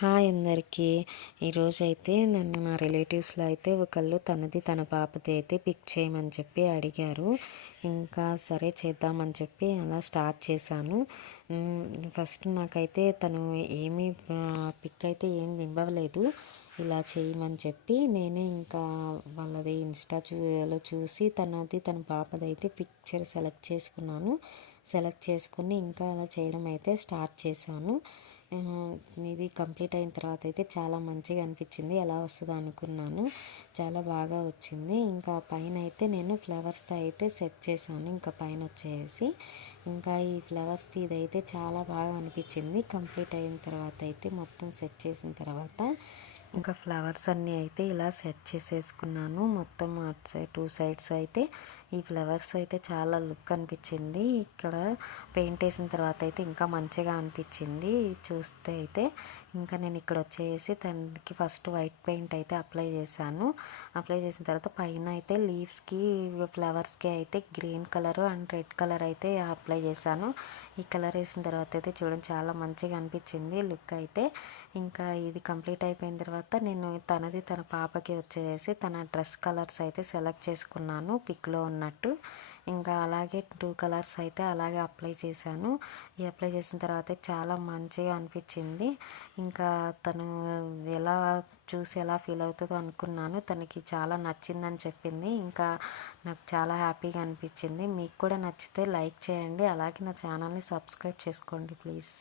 Hi అందరికీ. ఈరోజైతే నన్ను నా రిలేటివ్స్లో అయితే ఒకళ్ళు తన పాపది అయితే పిక్ చేయమని చెప్పి అడిగారు. ఇంకా సరే చేద్దామని చెప్పి అలా స్టార్ట్ చేశాను. ఫస్ట్ నాకైతే తను ఏమీ పిక్ అయితే ఏం ఇవ్వలేదు. ఇలా చేయమని చెప్పి నేనే ఇంకా వాళ్ళది ఇన్స్టాలో చూసి తన పాపది అయితే పిక్చర్ సెలెక్ట్ చేసుకుని ఇంకా అలా చేయడం అయితే స్టార్ట్ చేశాను. ఇది కంప్లీట్ అయిన తర్వాత అయితే చాలా మంచిగా అనిపించింది. ఎలా వస్తుందో అనుకున్నాను, చాలా బాగా వచ్చింది. ఇంకా పైన అయితే నేను ఫ్లవర్స్తో అయితే సెట్ చేశాను. ఇంకా పైన వచ్చేసి ఇంకా ఈ ఫ్లవర్స్ది ఇదైతే చాలా బాగా అనిపించింది. కంప్లీట్ అయిన తర్వాత అయితే మొత్తం సెట్ చేసిన తర్వాత ఇంకా ఫ్లవర్స్ అన్నీ అయితే ఇలా సెట్ చేసేసుకున్నాను. మొత్తం అటు సైడ్ 2 సైడ్స్ అయితే ఈ ఫ్లవర్స్ అయితే చాలా లుక్ అనిపించింది. ఇక్కడ పెయింట్ వేసిన తర్వాత అయితే ఇంకా మంచిగా అనిపించింది చూస్తే అయితే. ఇంకా నేను ఇక్కడ వచ్చేసి తనకి ఫస్ట్ వైట్ పెయింట్ అయితే అప్లై చేశాను. అప్లై చేసిన తర్వాత పైన అయితే లీవ్స్కి ఫ్లవర్స్కి అయితే green colour and red colour అయితే అప్లై చేశాను. ఈ కలర్ వేసిన తర్వాత అయితే చూడండి చాలా మంచిగా అనిపించింది లుక్ అయితే. ఇంకా ఇది కంప్లీట్ అయిపోయిన తర్వాత నేను తన పాపకి వచ్చేసి తన డ్రెస్ కలర్స్ అయితే సెలెక్ట్ చేసుకున్నాను పిక్లో ఉన్నట్టు. ఇంకా అలాగే 2 కలర్స్ అయితే అలాగే అప్లై చేశాను. ఈ అప్లై చేసిన తర్వాత చాలా మంచిగా అనిపించింది. ఇంకా తను చూసి ఎలా ఫీల్ అవుతుందో అనుకున్నాను. తనకి చాలా నచ్చిందని చెప్పింది. ఇంకా నాకు చాలా హ్యాపీగా అనిపించింది. మీకు కూడా నచ్చితే లైక్ చేయండి, అలాగే నా ఛానల్ని సబ్స్క్రైబ్ చేసుకోండి ప్లీజ్.